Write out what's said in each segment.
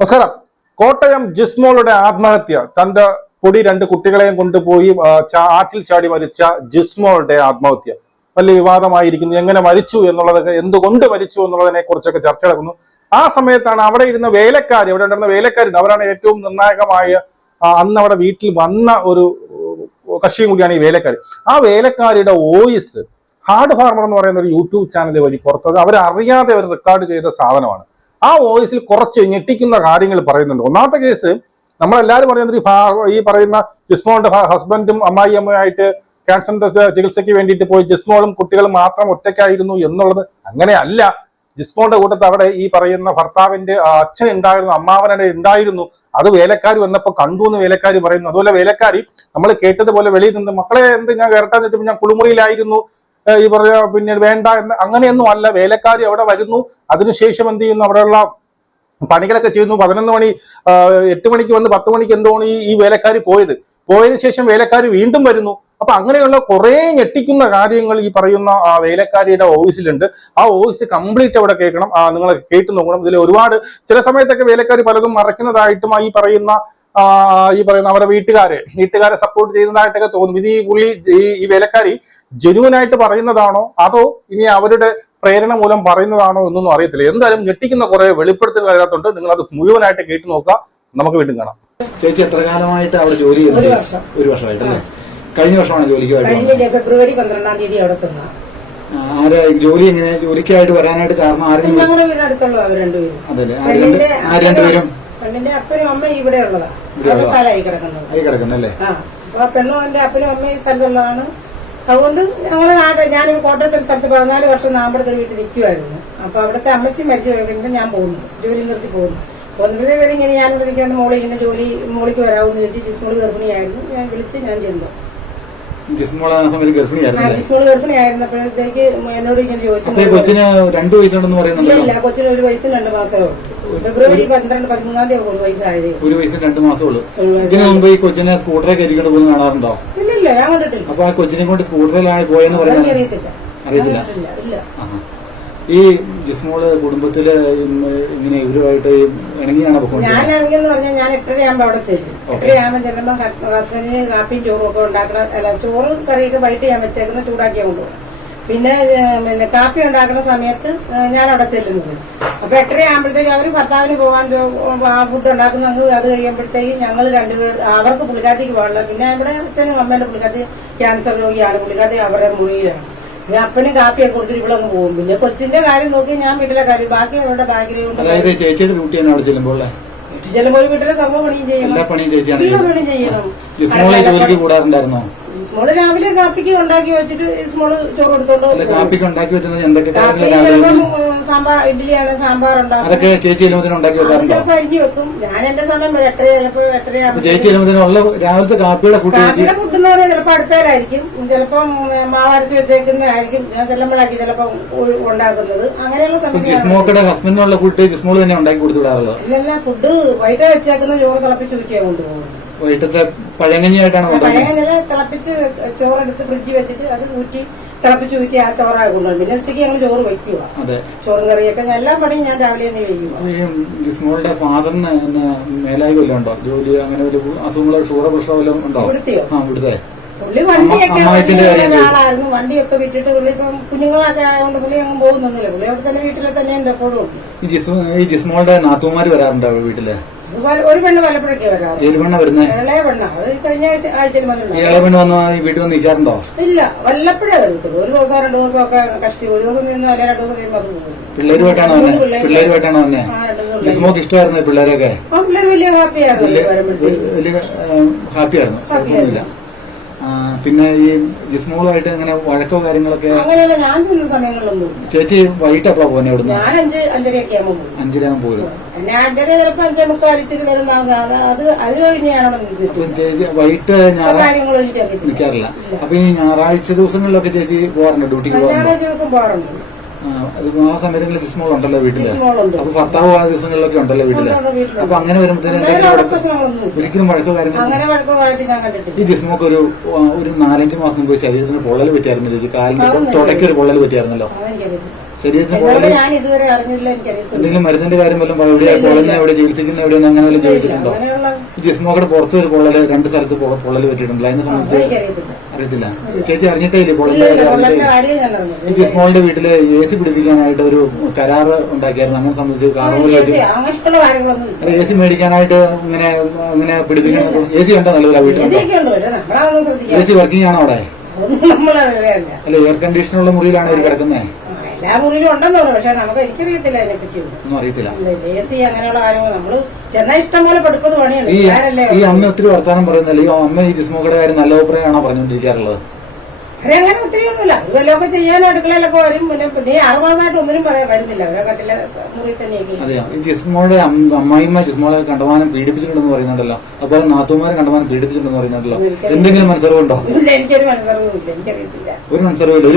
നമസ്കാരം. കോട്ടയം ജിസ്മോളുടെ ആത്മഹത്യ. തന്റെ പൊടി രണ്ട് കുട്ടികളെയും കൊണ്ടുപോയി ആറ്റിൽ ചാടി മരിച്ച ജിസ്മോളുടെ ആത്മഹത്യ. വലിയ വിവാദമായിരിക്കുന്നു. എങ്ങനെ മരിച്ചു എന്നുള്ളതൊക്കെ എന്തുകൊണ്ട് മരിച്ചു എന്നുള്ളതിനെ കുറിച്ചൊക്കെ ചർച്ച നടക്കുന്നു. ആ സമയത്താണ് അവിടെ ഇരുന്ന വേലക്കാർ അവിടെ ഉണ്ടായിരുന്ന വേലക്കാരുണ്ട് അവരാണ് ഏറ്റവും നിർണായകമായ അന്ന് അവിടെ വീട്ടിൽ വന്ന ഒരു കക്ഷിയും കൂടിയാണ് ഈ വേലക്കാർ ആ വേലക്കാരിയുടെ വോയിസ് ഹാർഡ് ഫാർമർ എന്ന് പറയുന്ന ഒരു യൂട്യൂബ് ചാനൽ വഴി പുറത്തത് അവരറിയാതെ അവർ റെക്കോർഡ് ചെയ്ത സാധനമാണ്. ആ വോയിസിൽ കുറച്ച് ഞെട്ടിക്കുന്ന കാര്യങ്ങൾ പറയുന്നുണ്ട്. ഒന്നാമത്തെ കേസ് നമ്മളെല്ലാവരും പറയുന്നത് ഈ പറയുന്ന ജിസ്മോളുടെ ഹസ്ബൻഡും അമ്മായി അമ്മയായിട്ട് ക്യാൻസറിന്റെ ചികിത്സയ്ക്ക് വേണ്ടിയിട്ട് പോയി ജിസ്മോളും കുട്ടികളും മാത്രം ഒറ്റയ്ക്കായിരുന്നു എന്നുള്ളത് അങ്ങനെയല്ല ജിസ്മോളുടെ കൂട്ടത്ത് അവിടെ ഈ പറയുന്ന ഭർത്താവിന്റെ അച്ഛൻ ഉണ്ടായിരുന്നു അമ്മാവനെ ഉണ്ടായിരുന്നു. അത് വേലക്കാർ വന്നപ്പോൾ കണ്ടു എന്ന് വേലക്കാർ പറയുന്നു. അതുപോലെ വേലക്കാരി നമ്മൾ കേട്ടതുപോലെ വെളിയിൽ നിന്ന് മക്കളെ എന്ത് ഞാൻ കയറട്ടെന്ന് വെച്ചപ്പോൾ ഞാൻ കുളിമുറിയിലായിരുന്നു. ഈ പറഞ്ഞ പിന്നെ വേണ്ട എന്ന് അങ്ങനെയൊന്നും അല്ല. വേലക്കാരി അവിടെ വരുന്നു. അതിനുശേഷം എന്ത് ചെയ്യുന്നു? അവിടെയുള്ള പണികളൊക്കെ ചെയ്യുന്നു. പതിനൊന്ന് മണി എട്ട് മണിക്ക് വന്ന് പത്ത് മണിക്ക് എന്തോണി ഈ ഈ വേലക്കാരി പോയത്? പോയതിനു ശേഷം വേലക്കാരി വീണ്ടും വരുന്നു. അപ്പൊ അങ്ങനെയുള്ള കുറെ ഞെട്ടിക്കുന്ന കാര്യങ്ങൾ ഈ പറയുന്ന ആ വേലക്കാരിയുടെ ഓഫീസിലുണ്ട്. ആ ഓഫീസ് കംപ്ലീറ്റ് അവിടെ കേൾക്കണം. നിങ്ങൾ കേട്ടു നോക്കണം. ഇതിൽ ഒരുപാട് ചില സമയത്തൊക്കെ വേലക്കാരി പലതും മറയ്ക്കുന്നതായിട്ടും ഈ പറയുന്ന ഈ പറയുന്ന അവരുടെ വീട്ടുകാരെ വീട്ടുകാരെ സപ്പോർട്ട് ചെയ്യുന്നതായിട്ടൊക്കെ തോന്നും. ഇത് ഈ പുള്ളി ഈ വേലക്കാരി ജനുവനായിട്ട് പറയുന്നതാണോ? അതോ ഇനി അവരുടെ പ്രേരണ മൂലം പറയുന്നതാണോ എന്നൊന്നും അറിയത്തില്ല. എന്തായാലും ഞെട്ടിക്കുന്ന കുറെ വെളിപ്പെടുത്തലുകൾ അതിനകത്തുണ്ട്. നിങ്ങൾ അത് മുഴുവനായിട്ട് കേട്ടു നോക്കുക. നമുക്ക് വീണ്ടും കാണാം. ചേച്ചി എത്ര കാലമായിട്ട് അവിടെ ജോലി ഒരു ചെയ്യുന്നത് ഒരു വർഷമായിട്ട് കഴിഞ്ഞ വർഷമാണ് ജോലിക്ക് കഴിഞ്ഞ ഫെബ്രുവരി പന്ത്രണ്ടാം തീയതി അവിടെ ചെന്ന. ആരാ ജോലി എങ്ങനെ ജോലിക്കായിട്ട് വരാനായിട്ട് കാരണം ആരെങ്കിലും അതല്ലേ. ആര് പെണ്ണിന്റെ രണ്ടുപേരും പെണ്ണിന്റെ അപ്പനും അമ്മയും ഇവിടെ ഉള്ളതാ. സ്ഥലമായി കിടക്കുന്നത്. ആയി കിടക്കുന്നല്ലേ ആ അപ്പൊ പെണ്ണും എന്റെ അപ്പനും അമ്മയും സ്ഥലത്തുള്ളതാണ്. അതുകൊണ്ട് ഞങ്ങൾ നാട്ടിൽ ഞാനൊരു കോട്ടയത്തെ ഒരു സ്ഥലത്ത് പതിനാല് വർഷം നാമ്പടത്തൊരു വീട്ടിൽ നിൽക്കുമായിരുന്നു അപ്പൊ അവിടുത്തെ അമ്മച്ചി മരിച്ചു കഴിഞ്ഞപ്പോൾ ഞാൻ പോകുന്നു. ജോലി നിർത്തി പോകുന്നു. പോകുന്നപ്പോഴേ വരെ ഇങ്ങനെ ഞാൻ ഇവിടെ നിൽക്കാൻ മോളി ഇങ്ങനെ ജോലി മോളിക്ക് വരാമെന്ന് ചോദിച്ചു ജിസ്മോൾ ഗർഭിണിയായിരുന്നു. ഞാൻ വിളിച്ച് ഞാൻ ചെന്നു. ജിസ്മോൾ ഗർഭിണിയായിരുന്നപ്പോഴത്തേക്ക് എന്നോട് ഇങ്ങനെ ചോദിച്ചു കൊച്ചിന് രണ്ടു വയസ്സുണ്ടെന്ന് ഇല്ല പറയുന്നുണ്ടല്ലോ? ഇല്ല കൊച്ചിന് ഒരു വയസ്സും രണ്ട് മാസമേ ഫെബ്രുവരി പന്ത്രണ്ട് പതിമൂന്നാം തീയതി ഒരു വയസ്സായത്. ഒരു വയസ്സും രണ്ട് മാസമേ ഉള്ളൂ. ഇതിനു മുമ്പ് ഈ കൊച്ചിനെ സ്കൂട്ടറെ കയറ്റിക്കൊണ്ട് പോകുന്ന കാണാറുണ്ടോ? ഇല്ല ഞാൻ കണ്ടിട്ടില്ല. അപ്പൊ ആ കൊച്ചിനെ കൊണ്ട് സ്കൂട്ടറിലാണ് പോയെന്ന് പറയാൻ പറയുന്നത്? അറിയത്തില്ല. അറിയത്തില്ല. ഇല്ല. ഈ ജിസ്മോൾ കുടുംബത്തിൽ ഇങ്ങനെ ഇവരുമായിട്ട് ഇണങ്ങിയാണ് ഞാൻ ഇണങ്ങിയെന്ന് ഇറങ്ങിയെന്ന് പറഞ്ഞാൽ ഞാൻ എട്ടരയാകുമ്പോ അവിടെ ചെല്ലും എട്ടരയാകുമ്പോൾ ചെല്ലുമ്പോൾ ഹസ്ബൻഡിന് കാപ്പിയും ചോറും ഒക്കെ ഉണ്ടാക്കണം ചോറ് കറിയൊക്കെ വൈകിട്ട് ഞാൻ വെച്ചേക്കുന്ന ചൂടാക്കിയാൽ കൊണ്ടുപോകും പിന്നെ പിന്നെ കാപ്പി ഉണ്ടാക്കുന്ന സമയത്ത് ഞാൻ അവിടെ ചെല്ലുന്നത്. അപ്പൊ എട്ടരയാകുമ്പോഴത്തേക്ക് അവർ ഭർത്താവിന് പോകാൻ ഫുഡ് ഉണ്ടാക്കുന്നത് അത് കഴിയുമ്പോഴത്തേക്ക് ഞങ്ങൾ രണ്ടുപേർ അവർക്ക് പുള്ളിക്കാത്തേക്ക് പോകാനുള്ള പിന്നെ ഇവിടെ അച്ഛനും അമ്മേന്റെ പുള്ളിക്കാത്തി ക്യാൻസർ രോഗിയാണ്. പുള്ളിക്കാത്തി അവരുടെ മുറിയിലാണ്. പിന്നെ അപ്പനും കാപ്പിയൊക്കെ കൊടുത്തിട്ട് ഇവിടെ അങ്ങ് പോകും. പിന്നെ കൊച്ചിന്റെ കാര്യം നോക്കി ഞാൻ വീട്ടിലെ കാര്യം ബാക്കി അവരുടെ അതായത് ചേച്ചിയുടെ ഡ്യൂട്ടിയാണ് അവിടെ ചെല്ലുമ്പോൾ വീട്ടിൽ ചെല്ലുമ്പോൾ വീട്ടിലെ സർവ പണിയും ചെയ്യണം. പണിയും ചെയ്യണം. ജോലിക്ക് കൂടാറുണ്ടായിരുന്നോ? ഇസ്മോൾ രാവിലെ കാപ്പിക്ക് ഉണ്ടാക്കി വെച്ചിട്ട് ഇസ്മോൾ ചോറ് എടുത്തോണ്ട്. കാപ്പിക്ക് ഉണ്ടാക്കി വെച്ചത് എന്തൊക്കെ സാമ്പാർ ഇഡ്ഡലിയാണ് സാമ്പാർ ഉണ്ടാക്കും. അതൊക്കെ ചേച്ചി ഉണ്ടാക്കി അത് വെക്കാറുണ്ടോ? ചിലപ്പോ അരിഞ്ഞു വെക്കും. ഞാൻ എന്റെ സമയം എട്ടര ചിലപ്പോ എട്ടര ചേച്ചി ഉള്ള രാവിലത്തെ കാപ്പിയുടെ ഫുഡ് കാപ്പിയുടെ ഫുഡ് എന്ന് പറഞ്ഞാൽ ചിലപ്പോ അടുപ്പയിലായിരിക്കും ചിലപ്പം മാവരച്ച് വെച്ചേക്കുന്നതായിരിക്കും ഞാൻ ചെല്ലുമ്പോഴാക്കി ചിലപ്പോ ഉണ്ടാക്കുന്നത്. അങ്ങനെയുള്ള സമയം ഹസ്ബൻഡിനുള്ള ഫുഡ് ജിസ്മോൾ തന്നെ ഉണ്ടാക്കി കൊടുത്തു വിടാറുള്ളത് ഇല്ലല്ല ഫുഡ് വൈകിട്ട് വെച്ചേക്കുന്ന ചോറ് തിളപ്പിച്ച് ഊറ്റിയാ കൊണ്ടുപോകുന്നത്. വൈകിട്ടത്തെ പഴങ്കഞ്ഞിയായിട്ടാണ് കൊണ്ടുവന്നത് പഴയ നില തിളപ്പിച്ച് ചോറെടുത്ത് ഫ്രിഡ്ജിൽ വെച്ചിട്ട് അത് ഊറ്റി തിളപ്പിച്ച് ഊറ്റി ആ ചോറായി കൊണ്ടുവരും പിന്നെ ഉച്ചയ്ക്ക് ഞങ്ങൾ ചോറ് വയ്ക്കുക അതെ. ചോറും കറിയൊക്കെ എല്ലാം പണിയും ഞാൻ രാവിലെ തന്നെ ഈ ജിസ്മോളുടെ ഫാദറിന് പിന്നെ മേലായി വല്ലതും ഉണ്ടോ? ജോലി അങ്ങനെ ഒരു അസുഖങ്ങളോ ഷുഗർ പ്രഷറോ വല്ലതും ഉണ്ടോ? ഇവിടുത്തെയോ ആ ഇവിടുത്തെ പുള്ളി വണ്ടിയൊക്കെ ഒരാളായിരുന്നു വണ്ടിയൊക്കെ വിറ്റിട്ട് പുള്ളി ഇപ്പം കുഞ്ഞുങ്ങളൊക്കെ ആയതുകൊണ്ട് പുള്ളി അങ്ങ് പോകുന്നൊന്നുമില്ല. പുള്ളി അവിടെ തന്നെ വീട്ടിൽ തന്നെ ഉണ്ട് എപ്പോഴും. ഈ ജിസ്മോ ഈ ജിസ്മോളുടെ നാത്തുമാര് വരാറുണ്ടോ വീട്ടിൽ? ഒരു പെണ്ണ് വലപ്പോഴൊക്കെ വരാറ് ഏത് പെണ്ണ വരുന്നേ? ഇളയ പെണ്ണ. അത് കഴിഞ്ഞ ആഴ്ചയിൽ വന്നിട്ടുണ്ട് വന്ന് ഈ വീട്ടിൽ വന്ന് നിൽക്കാറുണ്ടോ? ഇല്ല. വല്ലപ്പോഴേ വരത്തുള്ളൂ. ഒരു ദിവസം രണ്ടു ദിവസം ഒക്കെ കഷ്ടി ഒരു ദിവസം നിന്ന് അല്ലെ രണ്ടു ദിവസം കഴിയുമ്പോൾ അത് പോകും. പിള്ളേരുമായിട്ടാണോ പിള്ളേര്. പിള്ളേരുമായിട്ടാണോ ജിസ്മോക്ക് ഇഷ്ടമായിരുന്നു പിള്ളേരൊക്കെ? ആ പിള്ളേർ വലിയ ഹാപ്പിയായിരുന്നു വരുമ്പോഴത്തേക്ക്. വലിയ ഹാപ്പിയായിരുന്നു കുഴപ്പമൊന്നുമില്ല. പിന്നെ ഈ ജിസ്മോളുമായിട്ട് ഇങ്ങനെ വഴക്കോ കാര്യങ്ങളൊക്കെ ഞാൻ ചെന്ന സമയങ്ങളിലൊന്നും. ചേച്ചി വൈകിട്ടപ്പളാ പോകുന്നത് ഇവിടുന്ന്? ഞാൻ അഞ്ച് അഞ്ചരയൊക്കെ ആകുമ്പോൾ പോകും. അഞ്ചരാകുമ്പോൾ പോരും എന്നെ അഞ്ചര ചിലപ്പോ അഞ്ചേ മുക്കാലിച്ചിട്ട് വരുന്ന അത് അത് അത് കഴിഞ്ഞ് ഞാനവിടെ നിന്നിട്ട് അപ്പം ചേച്ചി വൈകിട്ട് ഞായറാഴ്ച കാര്യങ്ങളും എനിക്ക് അറിയത്തില്ല. നിൽക്കാറില്ല അപ്പൊ ഈ ഞായറാഴ്ച ദിവസങ്ങളിലൊക്കെ ചേച്ചി പോകാറുണ്ടോ ഡ്യൂട്ടിക്ക് പോകാറുണ്ടോ ഞായറാഴ്ച ദിവസം പോകാറുണ്ട് ആ, സമയങ്ങളിൽ ജിസ്മോൾ ഉണ്ടല്ലോ വീട്ടിൽ. അപ്പൊ ഭർത്താവ് ആ ദിവസങ്ങളിലൊക്കെ ഉണ്ടല്ലോ വീട്ടിൽ. അപ്പൊ അങ്ങനെ വരുമ്പോഴത്തേനും. ഒരിക്കലും വഴക്കോ കാര്യങ്ങൾ ഈ ജിസ്മോക്ക് ഒരു ഒരു നാലഞ്ച് മാസം മുമ്പ് ശരീരത്തിന് പൊള്ളൽ പറ്റിയായിരുന്നില്ല? കാലിന് തുടക്കൊരു ഒരു പൊള്ളൽ പറ്റിയായിരുന്നല്ലോ. ശരീരത്തിന് ഞാൻ ഇതുവരെ അറിഞ്ഞില്ല എന്തെങ്കിലും മരുന്നിന്റെ കാര്യം വല്ലതും എവിടെയാ പൊള്ളലിനെ. എവിടെ ചികിത്സിക്കുന്ന എവിടെയെന്ന് അങ്ങനെ വല്ലതും ചോദിച്ചിട്ടുണ്ടോ? ജിസ്മോക്കടെ പുറത്ത് ഒരു പൊള്ളൽ രണ്ട് സ്ഥലത്ത് പൊള്ളൽ പറ്റിയിട്ടുണ്ടല്ലോ. അതിനെ സംബന്ധിച്ച് അറിയത്തില്ല. ചേച്ചി അറിഞ്ഞിട്ടേ ഇല്ലേ പൊള്ളലിന്റെ ഈ ജിസ്മോളിന്റെ വീട്ടിൽ എ സി പിടിപ്പിക്കാനായിട്ട് ഒരു കരാറ് ഉണ്ടാക്കിയായിരുന്നു. അങ്ങനെ സംബന്ധിച്ച് കാരണം എ സി മേടിക്കാനായിട്ട് ഇങ്ങനെ ഇങ്ങനെ പിടിപ്പിക്കണം. എ സി ഉണ്ടോ നല്ലതാ വീട്ടിൽ? എ സി വർക്കിംഗ് ആണോ അവിടെ? അല്ല എയർ കണ്ടീഷനുള്ള മുറിയിലാണ് അവർ കിടക്കുന്നത് എല്ലാ മുറിയിലും ഉണ്ടെന്ന് പറഞ്ഞു. പക്ഷെ നമുക്ക് എനിക്കറിയത്തില്ല അതിനെ പറ്റിയൊന്നും. ഒന്നും അറിയത്തില്ല. എ സി അങ്ങനെയുള്ള കാര്യങ്ങൾ നമ്മൾ ചെന്നൈ ഇഷ്ടം പോലെ പഠിപ്പത് പണിയാണ്. ഈ ഈ അമ്മ ഒത്തിരി വർത്താനം പറയുന്നില്ല? ഈ അമ്മ ഈ ജിസ്മോക്കയുടെ കാര്യം നല്ല അഭിപ്രായമാണോ പറഞ്ഞുകൊണ്ടിരിക്കാറുള്ളത്? അവരെ അങ്ങനെ ഒത്തിരി ഒന്നുമില്ല അവർ ചെയ്യാൻ അടുക്കളയിലൊക്കെ വരും. പിന്നെ നീ ആറുമാസമായിട്ട് ഒന്നിനും പറയാൻ വരുന്നില്ല. അവരെ കട്ടിലെ മുറി തന്നെയൊക്കെ. ജിസ്മോളുടെ അമ്മായിമ്മ ജിസ്മോളെ കണ്ടമാനം പീഡിപ്പിച്ചിട്ടുണ്ടെന്ന് പറയുന്നുണ്ടല്ലോ. അതുപോലെ നാത്തുമാരെ കണ്ടമാനം പീഡിപ്പിച്ചിട്ടുണ്ടെന്ന് പറയുന്നുണ്ടല്ലോ. എന്തെങ്കിലും മനസ്സറിവുണ്ടോ? എനിക്കൊരു മനസ്സറിവില്ല എനിക്കറിയത്തില്ല. ഒരു മനസ്സറിവില്ല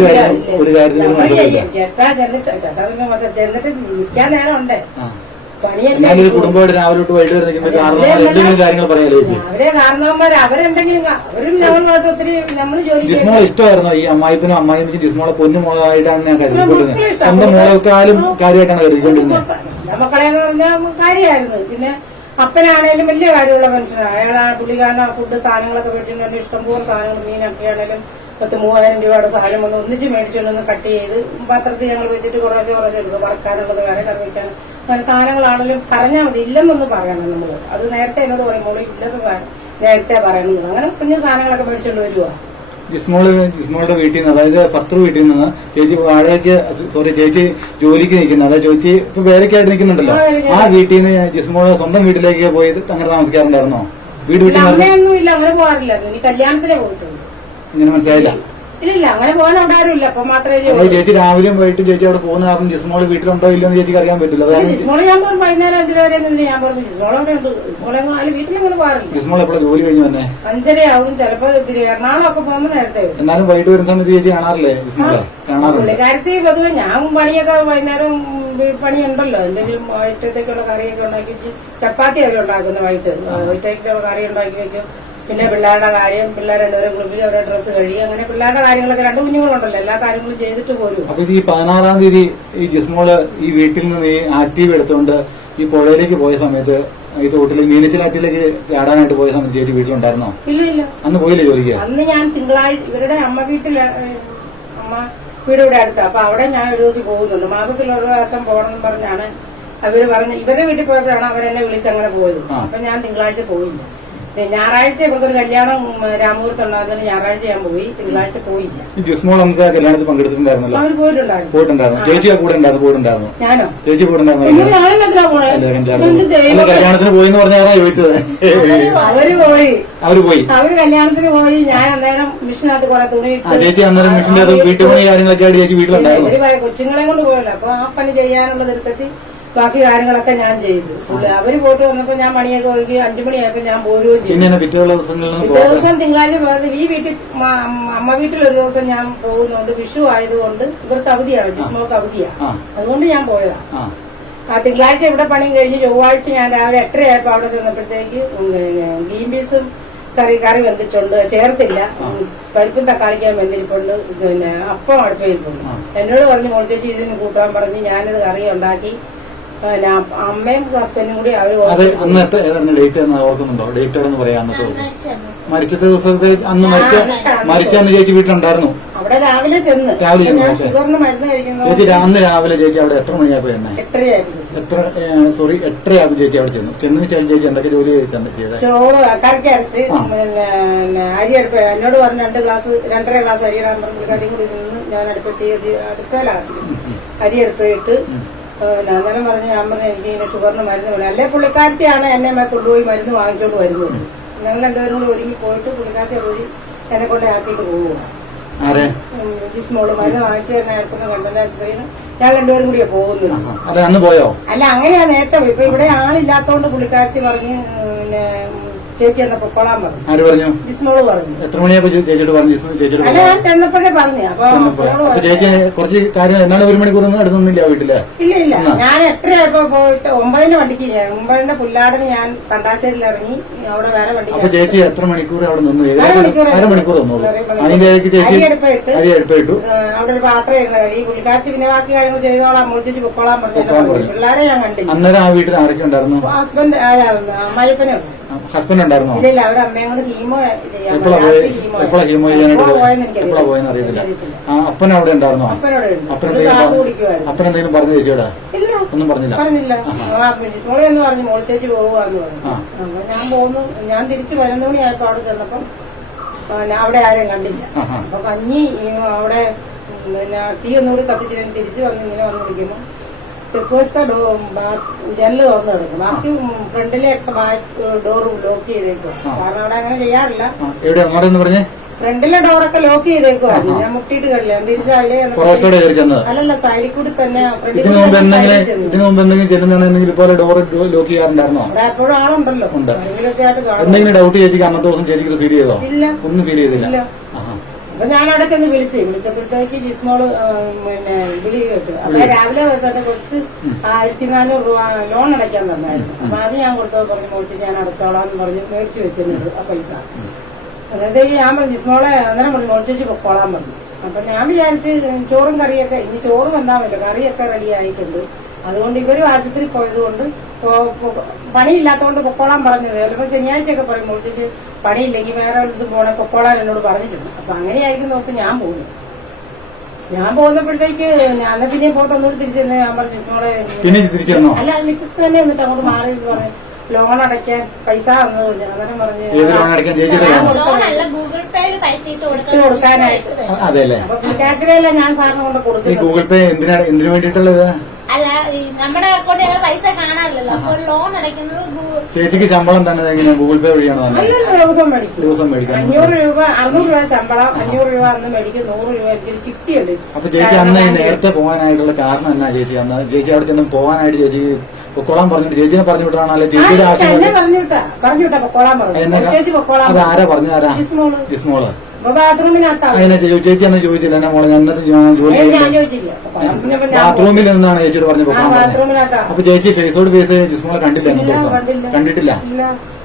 ഒരു കാര്യം ഒരു ചെയ്യും. ചേട്ടാ ചെന്നിട്ട് ചേട്ടാ ചെന്നിട്ട് നിൽക്കാൻ നേരം ഉണ്ട് ഒരു കുടുംബമായിട്ട് രാവിലെ തൊട്ട് വൈകിട്ട് വരെ നിൽക്കുമ്പോൾ കാരണവന്മാർ എന്തെങ്കിലും കാര്യങ്ങൾ പറയാലോ ചേച്ചി അവരെ കാരണവന്മാർ അവരെന്തെങ്കിലും കാ- അവരും ഞങ്ങളുമായിട്ട് ഒത്തിരി നമ്മൾ ജോലി ജിസ്മോൾ ഇഷ്ടമായിരുന്നോ? ഈ അമ്മായിപ്പിനും എനിക്ക് ജിസ്മോളെ പൊന്നു മോളായിട്ടാണ് ഞാൻ കരുതിക്കൊണ്ടിരുന്നത്. സ്വന്തം മോളെക്കാളും കാര്യമായിട്ടാണ് കരുതിക്കൊണ്ടിരുന്നത്. മക്കളെ എന്ന് പറഞ്ഞാൽ കാര്യമായിരുന്നു. പിന്നെ അപ്പനാണേലും വലിയ കാര്യമുള്ള മനുഷ്യനാണ്. അയാളാണ് പുള്ളിക്കാരന് ഫുഡ് സാധനങ്ങളൊക്കെ മേടിച്ചിട്ടുണ്ട് ഇഷ്ടംപോലെ സാധനങ്ങൾ മീനൊക്കെ ആണേലും പത്ത് മൂവായിരം രൂപയുടെ സാധനം വന്ന് ഒന്നിച്ച് മേടിച്ചുകൊണ്ടൊന്ന് കട്ട് ചെയ്ത് പത്രത്തിൽ ഞങ്ങൾ വെച്ചിട്ട് കുറച്ച് കുറച്ച് എടുക്കും. വറക്കാനുള്ളത് വേറെ കറി അങ്ങനെ സാധനങ്ങളാണെങ്കിലും പറഞ്ഞാൽ മതി. ഇല്ലെന്നൊന്ന് പറയണം നമ്മൾ അത് നേരത്തെ എന്നോട് പറയുമ്പോൾ ഇല്ലെന്ന് നേരത്തെ പറയണമെന്ന് അങ്ങനെ കുഞ്ഞു സാധനങ്ങളൊക്കെ മേടിച്ചുകൊണ്ട് വരുവാ. ജിസ്മോൾ ജിസ്മോളുടെ വീട്ടിൽ നിന്ന് അതായത് ഭർത്തൃ വീട്ടിൽ നിന്ന് ചേച്ചി വാടകയ്ക്ക് സോറി ചേച്ചി ജോലിക്ക് നിൽക്കുന്നത് അതായത് ചേച്ചി ഇപ്പൊ വേലക്കായിട്ട് നിൽക്കുന്നുണ്ടല്ലോ. ആ, വീട്ടിൽ നിന്ന് ജിസ്മോൾ സ്വന്തം വീട്ടിലേക്ക് പോയി അങ്ങനെ താമസിക്കാറുണ്ടായിരുന്നോ? വീട് വീട്ടിൽ അങ്ങനെ പോകാറില്ലായിരുന്നു. ഇനി കല്യാണത്തിനെ പോയിട്ടുള്ളൂ. ഇങ്ങനെ മനസ്സിലായില്ല. ഇല്ല അങ്ങനെ പോകാൻ അവിടെ ആരുമില്ല. അപ്പൊ മാത്രമേ അതായത് ചേച്ചി രാവിലെയും പോയിട്ട് ചേച്ചി അവിടെ പോകുന്ന കാരണം ജിസ്മോൾ വീട്ടിലുണ്ടോ ഇല്ലയോ എന്ന് ചേച്ചിക്ക് അറിയാൻ പറ്റില്ല. ജിസ്മോൾ ഞാൻ പറഞ്ഞു വൈകുന്നേരം വരെ നിന്ന് ഞാൻ പറഞ്ഞു ജിസ്മോളെ അവിടെ ഉണ്ട്. ജിസ്മോളെ അല്ല വീട്ടിലങ്ങനെ പോകാറില്ല. ജിസ്മോൾ എപ്പോഴും ജോലി കഴിഞ്ഞു തന്നെ അഞ്ചരയാവും ചിലപ്പോ ഇത്തിരി എറണാകുളം ഒക്കെ പോകുമ്പോ നേരത്തെ എന്നാലും വൈകിട്ട് വരുന്ന സമയത്ത് ചേച്ചി കാണാറില്ലേ ജിസ്മോൾ? കാണാറുണ്ട്. കാര്യത്തിൽ പൊതുവെ ഞാൻ പണിയൊക്കെ വൈകുന്നേരം പണി ഉണ്ടല്ലോ എന്തെങ്കിലും വൈകിട്ടത്തേക്കുള്ള കറിയൊക്കെ ഉണ്ടാക്കി ചപ്പാത്തി ഒക്കെ ഉണ്ടാക്കുന്ന വൈകിട്ട്. വൈകിട്ടേക്കുള്ള കറി ഉണ്ടാക്കി വെക്കും. പിന്നെ പിള്ളേരുടെ കാര്യം പിള്ളേർ രണ്ടുപേരും കുളിപ്പിച്ച് അവരുടെ ഡ്രസ്സ് കഴുകി അങ്ങനെ പിള്ളേരുടെ കാര്യങ്ങളൊക്കെ രണ്ട് കുഞ്ഞുങ്ങളുണ്ടല്ലോ. എല്ലാ കാര്യങ്ങളും ചെയ്തിട്ട് പോരും അപ്പൊ ഈ പതിനാറാം തീയതി ഈ ജിസ്മോൾ ഈ വീട്ടിൽ നിന്ന് ഈ ആക്റ്റീവ് എടുത്തുകൊണ്ട് ഈ പുഴയിലേക്ക് പോയ സമയത്ത് ഈ തോട്ടിൽ മീനച്ചിലാറ്റിലേക്ക് ചാടാനായിട്ട് പോയ സമയത്ത് ചേച്ചി വീട്ടിലുണ്ടായിരുന്നോ? ഇല്ല ഇല്ല. അന്ന് പോയില്ലേ ജോലിക്ക്? അന്ന് ഞാൻ തിങ്കളാഴ്ച ഇവരുടെ അമ്മ വീട്ടിൽ അമ്മ വീട് ഇവിടെ അടുത്താ. അപ്പൊ അവിടെ ഞാൻ ഒരു ദിവസം പോകുന്നുണ്ട്. മാസത്തിൽ ഒരു ദിവസം പോകണം പറഞ്ഞാണ് അവർ പറഞ്ഞ് ഇവരുടെ വീട്ടിൽ പോയപ്പോഴാണ് അവരെന്നെ വിളിച്ച് അങ്ങനെ പോയത്. അപ്പൊ ഞാൻ തിങ്കളാഴ്ച പോയില്ല. ഞായറാഴ്ച ഇവർക്കൊരു കല്യാണം രാമപുരത്ത് ഉണ്ടായിരുന്നു ഞായറാഴ്ച ഞാൻ പോയി. തിങ്കളാഴ്ച പോയില്ല. ജിസ്മോൾ അന്നത്തെ കല്യാണത്തിൽ പങ്കെടുത്തിട്ടുണ്ടായിരുന്നല്ലോ അവർ പോയിട്ടുണ്ടായിരുന്നു. പോയിട്ടുണ്ടായിരുന്നു. ചേച്ചി ആ. കൂടെ ഉണ്ടായിരുന്നു പോയിട്ടുണ്ടായിരുന്നു. ഞാനോ? ചേച്ചി പോയിട്ടുണ്ടായിരുന്നു കല്യാണത്തിന് പോയി. പറഞ്ഞാറാ ചോദിച്ചത്? അവർ പോയി. അവർ പോയി. അവർ കല്യാണത്തിന് പോയി. ഞാൻ അന്നേരം മിഷനകത്ത് കുറെ തുണി ചേച്ചി അന്നേരം മിഷിന്റെ വീട്ടുപണി കാര്യങ്ങളൊക്കെ ആയിട്ട് ചേച്ചി വീട്ടിലുണ്ടായിരുന്നു? കൊച്ചുങ്ങളെ കൊണ്ട് പോയല്ലോ. അപ്പൊ ആ പണി ചെയ്യാനുള്ള തിരുത്തത്തിൽ ബാക്കി കാര്യങ്ങളൊക്കെ ഞാൻ ചെയ്തു. അവർ പോയിട്ട് വന്നപ്പോ ഞാൻ മണിയൊക്കെ ഒഴുകി അഞ്ചു മണിയായപ്പോ ഞാൻ പോരുകയും ചെയ്തു. പിറ്റേ ദിവസം തിങ്കളാഴ്ച പോയത് ഈ വീട്ടിൽ അമ്മ വീട്ടിൽ ഒരു ദിവസം ഞാൻ പോകുന്നുണ്ട്. വിഷു ആയതുകൊണ്ട് ഇവർക്ക് അവധിയാണ് ജിസ്മോക്ക് അവധിയാണ് അതുകൊണ്ട് ഞാൻ പോയതാ. ആ. തിങ്കളാഴ്ച ഇവിടെ പണി കഴിഞ്ഞ് ചൊവ്വാഴ്ച ഞാൻ രാവിലെ എട്ടരയായപ്പോ അവിടെ ചെന്നപ്പോഴത്തേക്ക് ഗ്രീൻ പീസും കറി കറി വെന്തിട്ടുണ്ട്. ചേർത്തില്ല. പരിപ്പും തക്കാളിക്കാൻ വെന്തിരിപ്പുണ്ട്. പിന്നെ അപ്പം അടുപ്പിരിപ്പുണ്ട് എന്നോട് പറഞ്ഞു മുളച്ചേച്ചി ചേച്ചി ഇതിന് കൂട്ടാൻ പറഞ്ഞ് ഞാനത് കറി ഉണ്ടാക്കി അമ്മയും ഹസ്ബൻഡും കൂടി അവർ അത് അന്ന് എത്ര ഏതായിരുന്നു ഡേറ്റ് എന്ന് ഓർക്കുന്നുണ്ടോ? ഡേറ്റ് എവിടെ പറയാം അന്നത്തെ ദിവസം? മരിച്ച ദിവസത്തെ അന്ന് മരിച്ച മരിച്ച അന്ന് ചേച്ചി വീട്ടിലുണ്ടായിരുന്നു? അവിടെ രാവിലെ ചെന്ന്. രാവിലെ ചേച്ചി അന്ന് രാവിലെ ചേച്ചി അവിടെ എത്ര മണിയായപ്പോ ചെന്നേ എത്ര സോറി എട്ടരയാകും ചേച്ചി അവിടെ ചെന്നു. ചെന്നതിന് ശേഷം ചേച്ചി എന്തൊക്കെ ജോലി ചെയ്ത് ചെയ്തത് ചോറ് കറിക്ക് അരച്ച്. ആ. പിന്നെ അരി അടുപ്പ്. എന്നോട് പറഞ്ഞ രണ്ട് ഗ്ലാസ് രണ്ടര ഗ്ലാസ് അരി ഇടാൻ പറഞ്ഞു. അതിൽ കൂടി നിന്ന് ഞാൻ അടുപ്പത്തി അടുപ്പയിലാക്കി അരി അടുപ്പിട്ട് പിന്നെ അന്നേരം പറഞ്ഞു ഞാൻ പറഞ്ഞു എനിക്ക് ഇങ്ങനെ ഷുഗറിന് മരുന്ന് വേണം. അല്ലേ പുള്ളിക്കാരത്തിയാണ് എന്നെ അമ്മ കൊണ്ടുപോയി മരുന്ന് വാങ്ങിച്ചോണ്ട് വരുന്നത്. ഞങ്ങൾ രണ്ടുപേരും കൂടി ഒരുങ്ങി പോയിട്ട് പുള്ളിക്കാരത്തെ പോയി എന്നെ കൊണ്ട് ആക്കിയിട്ട് പോവുക ജിസ്മോൾ മരുന്ന് വാങ്ങിച്ച് തന്നെ ഏർപ്പെടുന്ന ആശുപത്രിയിൽ ഞങ്ങൾ രണ്ടുപേരും കൂടിയാ പോകുന്നത്. അല്ല അങ്ങനെയാ നേരത്തെ. ഇപ്പൊ ഇവിടെ ആളില്ലാത്തോണ്ട് പുള്ളിക്കാരത്തി പറഞ്ഞ് പിന്നെ ചേച്ചി എന്നെ പൊക്കോളാൻ പറഞ്ഞു. ആര് പറഞ്ഞു? ജിസ്മോൾ പറഞ്ഞു. എത്ര ചേച്ചിയോട് പറഞ്ഞു ജിസ്മ ചേച്ചിയോട് അല്ല ഞാൻ ചെന്നപ്പോഴേ പറഞ്ഞു. അപ്പൊ ചെന്നപ്പോ. മോൾ അപ്പൊ പറഞ്ഞു, ചേച്ചി കുറച്ച് കാര്യങ്ങൾ എന്നാണ് ഒരു മണിക്കൂറൊന്നും അടുത്തൊന്നുമില്ല വീട്ടിൽ. ഇല്ല ഇല്ല. ഞാൻ എട്ടരയായപ്പോ പോയിട്ട് ഒമ്പതിന്റെ വണ്ടിക്ക് ഞാൻ ഒമ്പതിന്റെ പുല്ലാടിന് ഞാൻ തണ്ടാശ്ശേരിയിൽ ഇറങ്ങി അവിടെ വേറെ വണ്ടിക്ക് അപ്പൊ ചേച്ചി എത്ര മണിക്കൂർ അവിടെ നിന്നു? ഏകദേശം മണിക്കൂർ അര മണിക്കൂർ അതിന്റെ ഇടയ്ക്ക് ചേച്ചി അരി എടുപ്പിട്ടു ആ, അവിടെ ഒരു പാത്രം ഇരുന്ന കഴി. പുള്ളിക്കാരത്തി പിന്നെ ബാക്കി കാര്യങ്ങൾ ചെയ്തോളാം. മുളിച്ചു പൊക്കോളാൻ പറഞ്ഞു. എന്നെ പറഞ്ഞു. പിള്ളേരെ ഞാൻ കണ്ടില്ല. അന്നേരം ആ വീട്ടിൽ ആരൊക്കെ ഉണ്ടായിരുന്നു? ഹസ്ബൻഡ് അമ്മായിപ്പനും. ഹസ്ബൻഡ് ഉണ്ടായിരുന്നോ? എപ്പോഴാ ഹീമോ ചെയ്യാനായിട്ട് എപ്പോഴാ പോയെന്ന്. അറിയത്തില്ല. ആ അപ്പൻ അവിടെ ഉണ്ടായിരുന്നോ? അപ്പനെന്തെങ്കിലും അപ്പനെന്തെങ്കിലും പറഞ്ഞു ചേച്ചിയോട് ഒന്നും പറഞ്ഞില്ല. പറഞ്ഞില്ല. എന്ന് പറഞ്ഞു മോൾ ചേച്ചി പറഞ്ഞു. ഞാൻ പോന്നു. ഞാൻ തിരിച്ചു പതിനൊന്ന് മണിയായപ്പോ അവിടെ ചെന്നപ്പം അവിടെ ആരെയും കണ്ടില്ല. അപ്പൊ കഞ്ഞി അവിടെ പിന്നെ തീ ഒന്നുകൂടി കത്തിച്ച് തിരിച്ചു വന്ന് ഇങ്ങനെ വന്നു പിടിക്കുമ്പോ തെക്കുവശത്തെ ഡോ ജനൽ തുറന്നു കിടക്കും. ബാക്കി ഫ്രണ്ടിലെ ഒക്കെ ലോക്ക് ചെയ്തേക്കും സാറിന് അവിടെ അങ്ങനെ ചെയ്യാറില്ല. എവിടെ? പറഞ്ഞേ? ഫ്രണ്ടിലെ ഡോറൊക്കെ ലോക്ക് ചെയ്തേക്കുവാ. ഞാൻ മുട്ടിയിട്ട് കഴില്ല ഞാൻ തിരിച്ചാലേ അല്ലല്ല സൈഡിൽ കൂടി തന്നെ ഇതിനു മുമ്പ് എന്തെങ്കിലും ചെല്ലുന്നതാണെങ്കിൽ ഇതുപോലെ ഡോർ ലോക്ക് ചെയ്യാറുണ്ടായിരുന്നോ? എപ്പോഴും ആളുണ്ടല്ലോ. എന്തെങ്കിലും ഡൗട്ട് ചേച്ചിക്ക് അന്നത്തെ ദിവസം ചേച്ചിക്ക് ഫീൽ ചെയ്തോ? ഇല്ല. ഒന്നും ഫീൽ ചെയ്തില്ല. അപ്പൊ ഞാൻ അവിടെ ചെന്ന് വിളിച്ചു. വിളിച്ചപ്പോഴത്തേക്ക് ജിസ്മോൾ പിന്നെ വിളി കേട്ടു. അപ്പൊ രാവിലെ തന്നെ കുറച്ച് ആയിരത്തി നാനൂറ് രൂപ ലോൺ അടയ്ക്കാൻ തന്നായിരുന്നു. അപ്പൊ അത് ഞാൻ കൊടുത്തു പറഞ്ഞു മോളിച്ച് ഞാൻ അടച്ചോളാന്ന് പറഞ്ഞു മേടിച്ചു വെച്ചിട്ടുണ്ട് ആ പൈസ. അന്നേരത്തേക്ക് ഞാൻ പറഞ്ഞു ജിസ്മോളെ അന്നേരം പറഞ്ഞു മോളിച്ചേച്ച് പൊക്കോളാൻ പറഞ്ഞു. അപ്പൊ ഞാൻ വിചാരിച്ച് ചോറും കറിയൊക്കെ ഇനി ചോറ് വന്നാൽ പറ്റും കറിയൊക്കെ റെഡി ആയിട്ടുണ്ട്. അതുകൊണ്ട് ഇവരും ആശുപത്രി പോയത് കൊണ്ട് പണിയില്ലാത്തതുകൊണ്ട് പൊക്കോളാൻ പറഞ്ഞത്. ചിലപ്പോൾ ശനിയാഴ്ചയൊക്കെ പറയും മുളിച്ച് പണിയില്ലെങ്കിൽ വേറെ ഇത് പോണേ പൊക്കോളാൻ എന്നോട് പറഞ്ഞിട്ടുണ്ട്. അപ്പൊ അങ്ങനെയായിരിക്കും നോക്ക് ഞാൻ പോകുന്നു ഞാൻ പോകുന്നപ്പോഴത്തേക്ക് ഞാൻ പിന്നെ പോട്ട് ഒന്നുകൂടി തിരിച്ചു തന്നെ ഞാൻ പറഞ്ഞു "ജിസ്മോളെ, അല്ല മിക്കത്ത് തന്നെ എന്നിട്ട് അങ്ങോട്ട് മാറി എന്ന് പറഞ്ഞു ലോൺ അടയ്ക്കാൻ പൈസ തന്നു ഞാൻ. അന്നേരം പറഞ്ഞു? കൊടുത്ത കൊടുക്കാനായിട്ട്. അപ്പൊ ഞാൻ സാറിന് കൊണ്ട് ഈ കൊടുക്കുന്നത് ഗൂഗിൾ പേ എന്തിനാണ് എന്തിനു വേണ്ടിയിട്ടുള്ളത്? അല്ല നമ്മുടെ അക്കൗണ്ടിൽ പൈസ കാണാറില്ലല്ലോ. അപ്പൊ ഒരു ലോൺ അടയ്ക്കുന്നത് ചേച്ചിക്ക് ശമ്പളം തന്നെ എങ്ങനെയാ ഗൂഗിൾ പേ വഴിയാണോ തന്നെ? ദിവസം മേടിക്കും. ദിവസം അഞ്ഞൂറ് രൂപ. അറുന്നൂറ് രൂപ ശമ്പളം അഞ്ഞൂറ് രൂപ അന്ന് മേടിക്കും നൂറ് രൂപ ചിട്ടിയുണ്ട്. അപ്പൊ ചേച്ചി അന്ന് നേരത്തെ പോകാനായിട്ടുള്ള കാരണം എന്നാ ചേച്ചി അന്ന്? ചേച്ചി അവിടെ ചെന്ന് പോകാനായിട്ട് ചേച്ചി പൊക്കോളാൻ പറഞ്ഞിട്ട് ചേച്ചിനെ പറഞ്ഞു വിട്ടാണോ അല്ലെ ചേച്ചിയുടെ ആവശ്യം പറഞ്ഞു വിട്ടാ. പറഞ്ഞു വിട്ടാ പൊക്കോളാൻ പറഞ്ഞു. അത് ആരാ പറഞ്ഞു ആരാ? ജിസ്മോൾ. ചേച്ചി അന്ന് ചോദിച്ചില്ല. എന്നെ മോളെ ഞാൻ ബാത്റൂമിൽ നിന്നാണ് ചേച്ചിയോട് പറഞ്ഞു അപ്പൊ ചേച്ചി ഫേസോട് ഫേസ് ജിസ്മോളെ കണ്ടില്ല ദിവസം. കണ്ടിട്ടില്ല.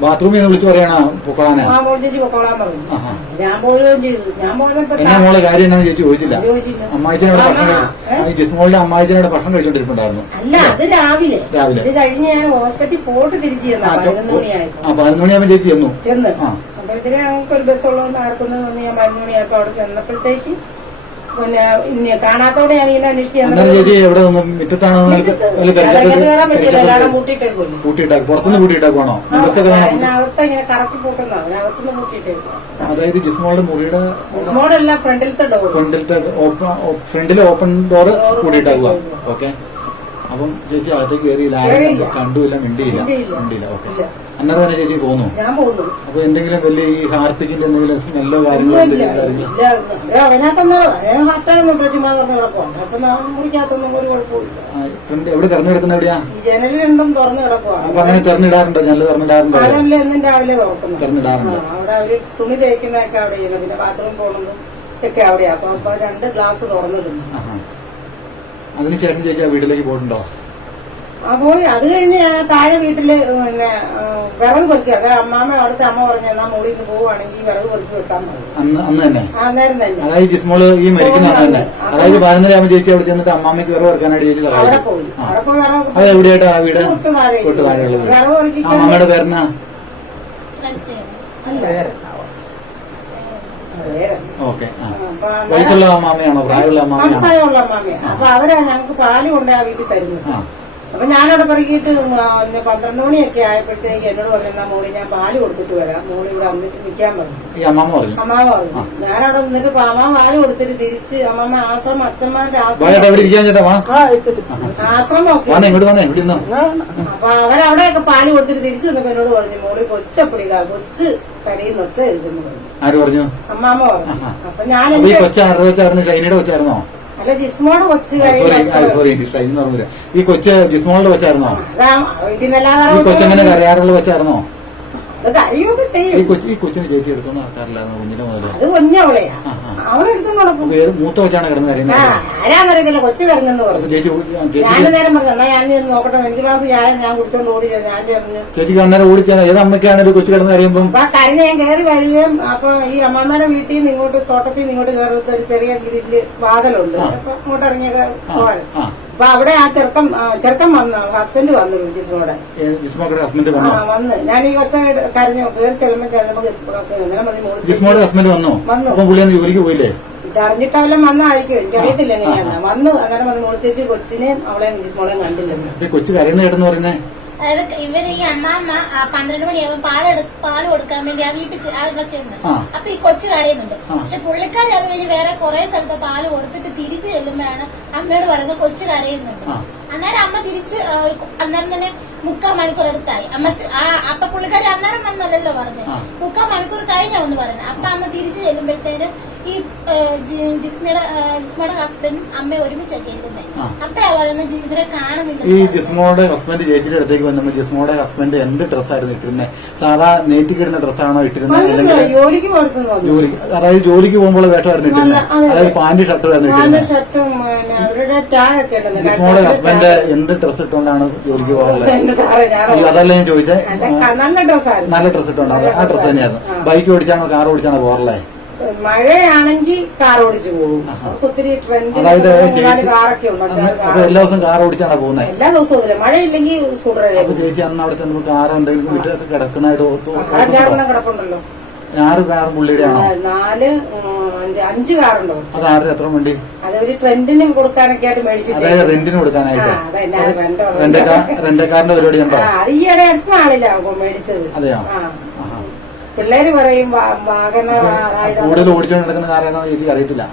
ബാത്റൂമിൽ നിന്ന് വിളിച്ചു പറയണോ പൊക്കോളാനെ. എന്നെ മോളെ കാര്യം എന്നാന്ന് ചേച്ചി ചോദിച്ചില്ല. അമ്മായിച്ചനോട് ഭക്ഷണം ജിസ്മോളിന്റെ അമ്മായിച്ചനോട് ഭക്ഷണം കഴിച്ചോണ്ടിരിപ്പുണ്ടായിരുന്നു. രാവിലെ. രാവിലെ. കഴിഞ്ഞ് ഞാൻ ഹോസ്പിറ്റലിൽ പോയിട്ട് തിരിച്ചു ആ, പതിനൊന്ന് മണിയാകുമ്പോ ചേച്ചി ചെന്നു. ചെന്ന്. ആ. അപ്പോഴത്തേന് ഞങ്ങൾക്ക് ഒരു ബസ് ആർക്കൊന്ന് വന്ന് ഞാൻ പതിനൊന്ന് മണിയായപ്പോ അവിടെ ചെന്നപ്പോഴത്തേക്ക് പിന്നെ ഇനി കാണാത്തോടെ ഞാൻ ഇങ്ങനെ അന്വേഷിച്ച് അന്നേരം ചേച്ചി എവിടെ നിന്ന്? മുറ്റത്താണോ അകത്ത് കയറാൻ പറ്റില്ല എല്ലാവരും പൂട്ടിയിട്ടേക്കുമല്ലോ കൂട്ടിയിട്ടാക്കും പുറത്തുനിന്ന് കൂട്ടിയിട്ടാക്കുവാണോ ബസ്സൊക്കെ കാണാൻ അതിനകത്ത് ഇങ്ങനെ കറക്കി പൂട്ടുന്ന അതിനകത്തുനിന്ന് പൂട്ടിയിട്ടേക്കും അതായത് ജിസ്മോളുടെ മുറിയുടെ ഫ്രണ്ടിലത്തെ ഡോർ ഫ്രണ്ടിലത്തെ ഫ്രണ്ടിലെ ഓപ്പൺ ഡോർ കൂട്ടിയിട്ടാക്കുക ഓക്കെ അപ്പം ചേച്ചി അകത്തേക്ക് കയറിയില്ല ആരും കണ്ടില്ല കണ്ടുമില്ല മിണ്ടിയില്ല. മിണ്ടിയില്ല. ഓക്കെ. അന്നേരം തന്നെ ചേച്ചി പോന്നു. ഞാൻ പോകുന്നു അപ്പൊ എന്തെങ്കിലും വലിയ ഈ ഹാർപ്പിക്കിന്റെ എന്തെങ്കിലും സ്മെല്ലോ കാര്യങ്ങളോ. എന്തെങ്കിലും കാര്യങ്ങളോ? എവിടെ തെരഞ്ഞു കിടക്കുന്ന എവിടെയാ? ജനലുണ്ടും തുറന്നു കിടക്കുവാ. അപ്പൊ അങ്ങനെ തെരഞ്ഞിടാറുണ്ടോ ഞങ്ങൾ തെരഞ്ഞിടാറുണ്ടോ എന്നും രാവിലെ നോക്കുന്നു തെരഞ്ഞിടാറുണ്ട് അവിടെ അവർ തുണി തേക്കുന്നതൊക്കെ അവിടെ ചെയ്യുന്നത് പിന്നെ ബാത്റൂം പോകുന്നതും ഒക്കെ അവിടെയാ. അപ്പൊ രണ്ട് ഗ്ലാസ് തുറന്നിടുന്നു. അതിനുശേഷം ചേച്ചി ആ വീട്ടിലേക്ക് പോയിട്ടുണ്ടോ? ആ പോയി. അത് കഴിഞ്ഞ് ഞാൻ താഴെ വീട്ടിൽ പിന്നെ വിറക് പെറുക്കി അതായത് അമ്മാമ്മ അവിടുത്തെ അമ്മ പറഞ്ഞു എന്നാ മോളിൽ നിന്ന് പോവുകയാണെങ്കിൽ വിറക് പെറുക്കി വെക്കാൻ പറഞ്ഞു. അന്ന് അന്ന് തന്നെ? ആ നേരം തന്നെ അതായത് ജിസ്മോൾ ഈ മരിക്കുന്ന അന്ന് തന്നെ. അതായത് പതിനൊന്നര ആകുമ്പോൾ ചേച്ചി അവിടെ ചെന്നിട്ട് അമ്മാമ്മയ്ക്ക് വിറവ് വെക്കാനായിട്ട് ചേച്ചി അവിടെ സഹായിച്ചു പോയി അവിടെ പോയി വിറക് അത് എവിടെയായിട്ടാ ആ വീട്? തൊട്ട് താഴെ തൊട്ട് താഴെയുള്ള വീട്. വിറക് പെറുക്കി ആ അമ്മയുടെ പേരെന്നാ? അല്ല വേറെ ഓക്കെ. വയസ്സുള്ള അമ്മാമയാണോ പ്രായമുള്ള അമ്മാമയാണോ പ്രായമുള്ള അമ്മാമയാണ് അപ്പൊ അവരാ ഞങ്ങൾക്ക് പാൽ കൊണ്ട് ആ വീട്ടിൽ തരുന്നത്. ആ. അപ്പൊ ഞാനവിടെ പെറുക്കിയിട്ട് പന്ത്രണ്ട് മണിയൊക്കെ ആയപ്പോഴത്തേക്ക് എന്നോട് പറഞ്ഞു മോളി ഞാൻ പാൽ കൊടുത്തിട്ട് വരാം. മോളി ഇവിടെ വന്നിട്ട് നിൽക്കാൻ പറഞ്ഞു. അമ്മാമ പറഞ്ഞു. അമ്മാമ പറഞ്ഞു. ഞാനവിടെ നിന്നിട്ട് അമ്മാമ അമ്മ പാൽ കൊടുത്തിട്ട് തിരിച്ച് അമ്മാമ ആശ്രമം അച്ഛന്മാരുടെ ആശ്രമം. ആശ്രമം ഒക്കെ അപ്പൊ അവരവിടെയൊക്കെ പാൽ കൊടുത്തിട്ട് തിരിച്ചു വന്നപ്പോ എന്നോട് പറഞ്ഞു മോളി കൊച്ചപ്പിടിക്ക കൊച്ച് നിന്ന് ഒച്ച എഴുതുന്നു പറഞ്ഞു ആര് പറഞ്ഞു? അമ്മാമ്മ പറഞ്ഞു. അപ്പൊ ഞാൻ ഈ കൊച്ചു ആരുടെ കൊച്ചായിരുന്നു? ഷൈനയുടെ കൊച്ചായിരുന്നോ? അല്ല ജിസ്മോടെ കൊച്ച് സോറി കരയുന്ന സോറി ഷൈൻ എന്ന് പറഞ്ഞില്ല. ഈ കൊച്ച് ജിസ്മോളുടെ കൊച്ചായിരുന്നോ? ഈ കൊച്ചെങ്ങനെ കരയാറുള്ള കൊച്ചായിരുന്നോ? കരയൊക്കെ ഈ ചെയ്യും. ഈ കൊച്ചിന് ചേച്ചി എടുത്തൊന്നും ആൾക്കാരില്ലായിരുന്നു? കുഞ്ഞിനെ മുതൽ? അത് കുഞ്ഞവളെയാ. അവളെടുത്ത് നടക്കും. മൂത്ത കൊച്ചാണ് കിടന്ന് കരയുന്നത്? ആരാന്നറിയത്തില്ല കൊച്ചു കരഞ്ഞെന്ന് പറഞ്ഞു ചേച്ചി ഞാൻ നേരം പറഞ്ഞു എന്നാ ഞാൻ നോക്കട്ടെ. എനിക്ക് ക്ലാസ് ആയ ഞാൻ കുടിച്ചോണ്ട് ഓടി. ഞാൻ പറഞ്ഞു ചേച്ചിക്ക് അന്നേരം ഓടിക്കാൻ ഏത് അമ്മയ്ക്കാണെങ്കിലും ഒരു കൊച്ചു കിടന്ന് കരയുമ്പം? അപ്പൊ ആ കരഞ്ഞ ഞാൻ കയറി വരികയും അപ്പൊ ഈ അമ്മമ്മയുടെ വീട്ടിൽ നിന്ന് ഇങ്ങോട്ട് തോട്ടത്തിൽ നിന്ന് ഇങ്ങോട്ട് കയറുന്ന ഒരു ചെറിയ ഗ്രില്ല് വാതലുണ്ട്. അപ്പൊ ഇങ്ങോട്ട് ഇറങ്ങിയൊക്കെ പോകാൻ. അപ്പൊ അവിടെ ആ ചെറുക്കം ആ, ചെറുക്കൻ വന്നു ഹസ്ബൻഡ് വന്നു ജിസ്മോടെ ജിസ്മോയുടെ ഹസ്ബൻഡ് ആ വന്നോ. വന്ന് ഞാൻ ഈ കൊച്ച കരഞ്ഞു. കയറി ചെല്ലുമ്പോ ചെല്ലുമ്പോ ഹസ്ബൻഡ് ഇങ്ങനെ മതി മോൾ ജിസ്മോയുടെ ഹസ്ബൻഡ് വന്നോ? വന്നു. അപ്പം പുള്ളി അന്ന് ജോലിക്ക് പോയില്ലേ? ഇതറിഞ്ഞിട്ടെല്ലാം വന്നായിരിക്കും. എനിക്കറിയത്തില്ല എങ്ങനെയാണ് വന്നു. അന്നേരം പറഞ്ഞു മോൾ ചേച്ചി കൊച്ചിനെയും അവളെയും ജിസ്മോളെയും ഈ കൊച്ചു കരയുന്ന കേട്ടെന്ന് പറയുന്നേ? അതായത് ഇവർ ഈ അമ്മാമ്മ ആ പന്ത്രണ്ട് മണിയാകുമ്പോൾ പാൽ പാൽ കൊടുക്കാൻ വേണ്ടി ആ വീട്ടിൽ ആ അവിടെ ചെന്ന് അപ്പൊ ഈ കൊച്ചു കരയുന്നുണ്ട്. പക്ഷെ പുള്ളിക്കാരി അത് കഴിഞ്ഞ് വേറെ കുറെ സ്ഥലത്ത് പാൽ കൊടുത്തിട്ട് തിരിച്ചു ചെല്ലുമ്പോഴാണ് അമ്മയോട് പറയുന്നത് കൊച്ചു കരയുന്നുണ്ട്. അന്നേരം അമ്മ തിരിച്ച് അന്നേരം തന്നെ മുക്കാൽ മണിക്കൂർ അടുത്തായി അമ്മ ആ അപ്പൊ പുള്ളിക്കാരി അന്നേരം വന്നല്ലോ പറഞ്ഞു. മുക്കാൽ മണിക്കൂർ കഴിഞ്ഞാ ഒന്ന് പറഞ്ഞു അപ്പൊ അമ്മ തിരിച്ചു ചെല്ലുമ്പോഴത്തേന് ഈ ജിസ്മയുടെ ജിസ്മയുടെ ഹസ്ബൻഡും അമ്മ ഒരുമിച്ചാ ചെല്ലുന്നത് ആ. അപ്പഴാ പറയുന്നത് ജി- കാണുന്നില്ല. ഈ ജിസ്മോടെ ഹസ്ബൻഡ് ചേച്ചിയുടെ അടുത്തേക്ക് വന്നപ്പോ ജിസ്മോടെ ഹസ്ബൻഡ് എന്ത് ഡ്രസ്സായിരുന്നു ഇട്ടിരുന്നത് സാധാ നെയ്റ്റിക്കിടുന്ന ഡ്രസ്സാണോ ഇട്ടിരുന്നത് അല്ലെങ്കിൽ ജോലിക്ക് ജോലി അതായത് ജോലിക്ക് പോകുമ്പോൾ വേഷമായിരുന്നു ഇട്ടിരുന്നത് അതെ, അതെ. അതായത് പാന്റ് ഷർട്ടായിരുന്നു ആയിരുന്നു ഇട്ടിരുന്നത് ജിസ്മോടെ ഹസ്ബൻഡ് എന്ത് ഡ്രസ് ഇട്ടുകൊണ്ടാണ് ജോലിക്ക് പോകാറുള്ളത്? എന്റെ സാറേ ഞാൻ അയ്യോ, അതല്ല ഞാൻ ചോദിച്ചത് നല്ല നല്ല ഡ്രസ്സായിരുന്നു. നല്ല ഡ്രസ് ഇട്ടുണ്ടോ. അതെ ആ ഡ്രസ് തന്നെയായിരുന്നു. ബൈക്ക് ഓടിച്ചാണോ കാർ ഓടിച്ചാണോ പോറല്ലേ മഴയാണെങ്കിൽ കാർ ഓടിച്ചു പോകും. ഒത്തിരി ട്രെൻഡ് അതായത് മൂന്നാൽ ചേച്ചി കാറൊക്കെ ഉണ്ട്. അന്ന് അപ്പൊ എല്ലാ ദിവസവും കാർ ഓടിച്ചാണോ പോകുന്നത് എല്ലാ ദിവസവും ഇല്ല മഴയില്ലെങ്കിൽ സ്കൂട്ടറിലേ അപ്പൊ ചേച്ചി അന്ന് അവിടെ ചെന്നപ്പോൾ കാർ എന്തെങ്കിലും വീട്ടിൽ കിടക്കുന്നതായിട്ട് കിടപ്പുണ്ടല്ലോ. ആറ് കാറും പുള്ളിയുടെ ആണോ നാല് അഞ്ച് കാറുണ്ടോ? അത് ആരുടെ എത്ര വണ്ടി? അതൊരു ട്രെൻഡിന് കൊടുക്കാനൊക്കെ ആയിട്ട് മേടിച്ചിട്ട് അതായത് റെന്റിന് കൊടുക്കാനായിട്ട്. റെന്റക്കാരന്റെ പരിപാടി ഉണ്ടോ? അത് ഈയിടെ അടുത്ത നാളിലാ മേടിച്ചത്. അതെയോ? പിള്ളേര് പറയും കൂടുതൽ ഓടിച്ചുകൊണ്ട് നടക്കുന്ന ഏതാണെന്ന് ചേച്ചി അറിയത്തില്ല.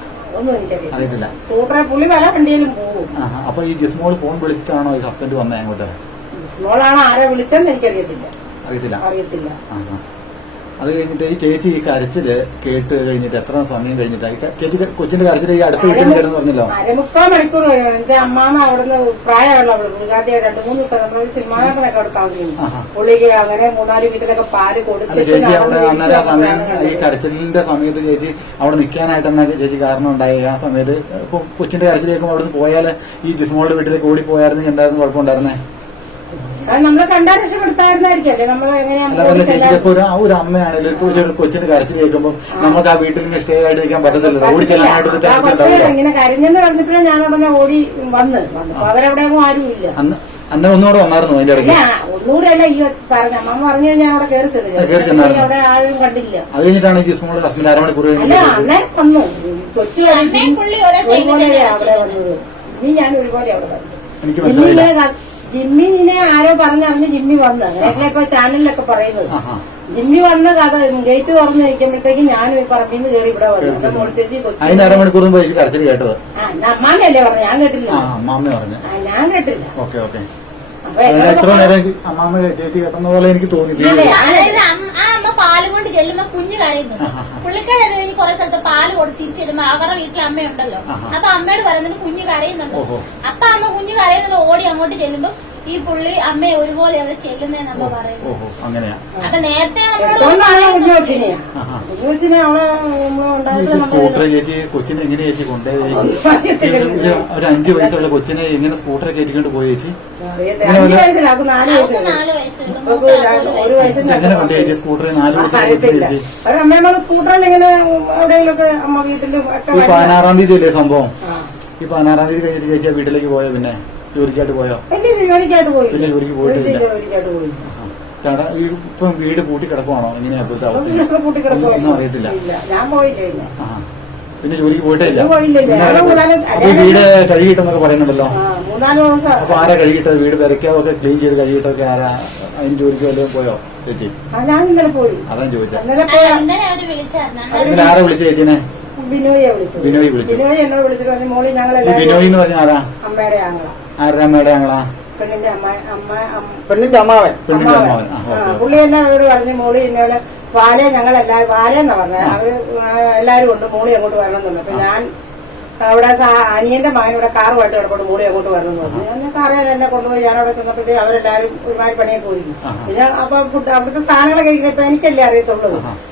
അറിയത്തില്ല. സ്കൂട്ടറെ പുള്ളി പല വണ്ടിയിലും പോകും. അപ്പൊ ഈ ജിസ്മോൾ ഫോൺ വിളിച്ചിട്ടാണോ ഈ ഹസ്ബൻഡ് വന്നത് അങ്ങോട്ട്? ജിസ്മോളാണോ ആരെ വിളിച്ചെന്ന് എനിക്കറിയത്തില്ല. അറിയത്തില്ല. അറിയത്തില്ല. അത് കഴിഞ്ഞിട്ട് ഈ ചേച്ചി ഈ കരച്ചിൽ കേട്ട് കഴിഞ്ഞിട്ട് എത്ര സമയം കഴിഞ്ഞിട്ട് ഈ ക- ചേച്ചി കൊച്ചിന്റെ കരച്ചിൽ ഈ അടുത്ത വീട്ടിൽ കിടന്ന് പറഞ്ഞല്ലോ? അരമുക്കാൽ മണിക്കൂർ കഴിയണം. അമ്മാമ അവിടുന്ന് പ്രായമുള്ള അവൾ രണ്ട് മൂന്ന് സ്ഥലം സിനിമാനൊക്കെ അവിടെ താമസിക്കുന്നു. പുള്ളിക്ക് അങ്ങനെ മൂന്നാൽ വീട്ടിലൊക്കെ പാൽ കൊടുത്തു ചേച്ചി അവിടെ അന്നേരം ആ സമയം ഈ കരച്ചിലിന്റെ സമയത്ത് ചേച്ചി അവിടെ നിൽക്കാനായിട്ട് തന്നെ ചേച്ചി കാരണം ഉണ്ടായി? ആ സമയത്ത് ഇപ്പൊ കൊച്ചിന്റെ കരച്ചിൽ കേൾക്കുമ്പോൾ അവിടുന്ന് പോയാൽ ഈ ജിസ്മോളുടെ വീട്ടിലേക്ക് ഓടി പോയായിരുന്നു എന്തായിരുന്നു കുഴപ്പമുണ്ടായിരുന്നേ അത് നമ്മൾ നമ്മൾ ഒരു ഒരു അമ്മയാണെങ്കിലും ഒരു കൊച്ചിന്റെ കരച്ചിൽ കേൾക്കുമ്പോൾ നമുക്ക് ആ വീട്ടിൽ നിന്ന് സ്റ്റേ ആയിട്ട് നിൽക്കാൻ പറ്റത്തില്ലല്ലോ. ഓടി ചെല്ലാനായിട്ട് ഇങ്ങനെ കരഞ്ഞെന്ന് പറഞ്ഞപ്പോഴേ ഞാൻ ഉടനെ ഓടി വന്ന്. അവരവിടെ ആരും അന്ന് അന്ന് ഒന്നുകൂടെ വന്നായിരുന്നു അതിന്റെ ഇല്ല ഇടയ്ക്ക്? ഒന്നുകൂടെ അല്ല ഈ പറഞ്ഞ അമ്മ പറഞ്ഞു ഞാൻ അവിടെ കയറി ചെന്നു അവിടെ ആരും കണ്ടില്ല. അത് കഴിഞ്ഞിട്ടാണ് ഈ ജിസ്മോളുടെ ഹസ്ബൻഡ് അരമണിക്കൂർ വന്നു. കൊച്ചു ഒരുപോലെ അവിടെ വന്നത്. ഞാൻ ഒരുപോലെ അവിടെ വന്നു. എനിക്ക് ക- ജിമ്മിനെ ആരോ പറഞ്ഞറിഞ്ഞ് ജിമ്മി വന്ന്. ഇപ്പൊ ചാനലിലൊക്കെ പറയുന്നത്. ജിമ്മി വന്ന കഥ ഗേറ്റ് തുറന്നു നിൽക്കുമ്പോഴത്തേക്കും ഞാനും ഈ പറമ്പിൽ നിന്ന് കയറി ഇവിടെ വന്നു. ചേച്ചി അതിന് അരമണിക്കൂർ കരച്ചിൽ കേട്ടത്? അമ്മാമയല്ലേ പറഞ്ഞു? ഞാൻ കേട്ടില്ല. അമ്മാമ്മ പറഞ്ഞു. ഞാൻ കേട്ടില്ല. Okay okay. എത്ര നേരം അമ്മാമ്മ ചേച്ചി കേട്ടെന്ന പോലെ എനിക്ക് തോന്നി അതായത് അമ്മ- ആ അമ്മ പാൽ കൊണ്ട് ചെല്ലുമ്പോ കുഞ്ഞ് കരയുന്നു. പുള്ളിക്കാരി അത് കഴിഞ്ഞ് കുറെ സ്ഥലത്ത് പാൽ കൊടുത്ത് തിരിച്ചു ചെല്ലുമ്പോ അവരുടെ വീട്ടിൽ അമ്മയുണ്ടല്ലോ. അപ്പൊ അമ്മയോട് പറയുന്നുണ്ട് കുഞ്ഞ് കരയുന്നുണ്ട്? ഓഹോ. അപ്പൊ അമ്മ കുഞ്ഞ് കരയുന്നുണ്ട് ഓടി അങ്ങോട്ട് ചെല്ലുമ്പോ ഈ പുള്ളി അമ്മയെ ഒരുപോലെ അവിടെ ചെല്ലുന്നതെന്ന് അമ്മ പറയുന്നു. ഓഹോ അങ്ങനെയാ. അപ്പൊ നേരത്തെ നമ്മളോട് എടുത്തോണ്ടാണ് ആഹാ. കുഞ്ഞുവച്ചിനെ അവളെ നമ്മൾ ഈ നമ്മൾ സ്കൂട്ടർ ചേച്ചി കൊച്ചിനെ എങ്ങനെ ചേച്ചി കൊണ്ടുപോയി? ഒരു ഒരു അഞ്ചു വയസ്സുള്ള കൊച്ചിനെ എങ്ങനെ സ്കൂട്ടറെ കയറ്റിക്കൊണ്ട് പോയി ചേച്ചി? സ്കൂട്ടറിൽ ഇങ്ങനെ എവിടെയെങ്കിലൊക്കെ അമ്മ വീട്ടിലും ഈ. പതിനാറാം തീയതി അല്ലേ സംഭവം? ആ. ഈ പതിനാറാം തീയതി കഴിഞ്ഞിട്ട് ചേച്ചി വീട്ടിലേക്ക് പോയോ പിന്നെ? ജോലിക്കായിട്ട് പോയോ? ജോലിക്കായിട്ട് പോയി പിന്നെ ജോലിക്ക് പോയിട്ടില്ല. കട ഇപ്പം വീട് പൂട്ടി കിടക്കുവാണോ എങ്ങനെയാ ഇപ്പോഴത്തെ അവസ്ഥ? ഒന്നും അറിയത്തില്ല. ഞാൻ പിന്നെ ആഹാ. പിന്നെ ജോലിക്ക് പോയിട്ടേ ഇല്ല ഞാൻ പോയില്ല. പിന്നെ ഞാൻ ആരാ- മൂന്നാൽ അപ്പൊ വീട് കഴുകിയിട്ടെന്നൊക്കെ പറയുന്നുണ്ടല്ലോ. ആ, മൂന്നാൽ ദിവസം അപ്പൊ ആരാ കഴുകിയിട്ടത്? വീട് പെരക്കാവൊക്കെ ക്ലീൻ ചെയ്ത് കഴുകിയിട്ടൊക്കെ ആരാ? അതിന് ജോലിക്ക് വല്ലതും പോയോ ചേച്ചി? ആ, ഞാൻ ഇന്നലെ പോയി. അതാ ചോദിച്ചത് ഇന്നലെ ആരാ വിളിച്ച ചേച്ചിനെ? ബിനോയെ വിളിച്ചു ബിനോയ് വിളിച്ചു. ബിനോയ് എന്നോട് വിളിച്ചിട്ട് പറഞ്ഞു മോളി ഈ ഞങ്ങളെല്ലാരും ബിനോയ് എന്ന് പറഞ്ഞ ആരാ? അമ്മയുടെ ആങ്ങള. ആരുടെ അമ്മയുടെ ആങ്ങളാ? പെണ്ണിന്റെ അമ്മ അമ്മ പെണ്ണിന്റെ അമ്മാവൻ. പെണ്ണിന്റെ അമ്മാവൻ. പുള്ളി എന്നെ വീട് പറഞ്ഞു മോളി എന്നോട് വാലേ ഞങ്ങൾ എല്ലാവരും വാലേന്നാ പറഞ്ഞത് അവർ എല്ലാവരും കൊണ്ട് മൂളി അങ്ങോട്ട് വരണം എന്നുണ്ട് അപ്പൊ ഞാൻ അവിടെ അനിയന്റെ മകൻ ഇവിടെ കാറുമായിട്ട് കിടപ്പുണ്ട് മൂളി അങ്ങോട്ട് വരണം പറഞ്ഞു. ഞാൻ കാറിൽ എന്നെ കൊണ്ടുപോയി ഞാൻ അവിടെ ചെന്നപ്പോഴത്തേക്ക് അവരെല്ലാവരും ഒരുമാതിരി പണിയൊക്കെ പോയി പിന്നെ അപ്പൊ ഫുഡ് അവിടുത്തെ സാധനങ്ങളൊക്കെ ഇരിക്കുമ്പോ എനിക്കല്ലേ അറിയത്തുള്ളൂ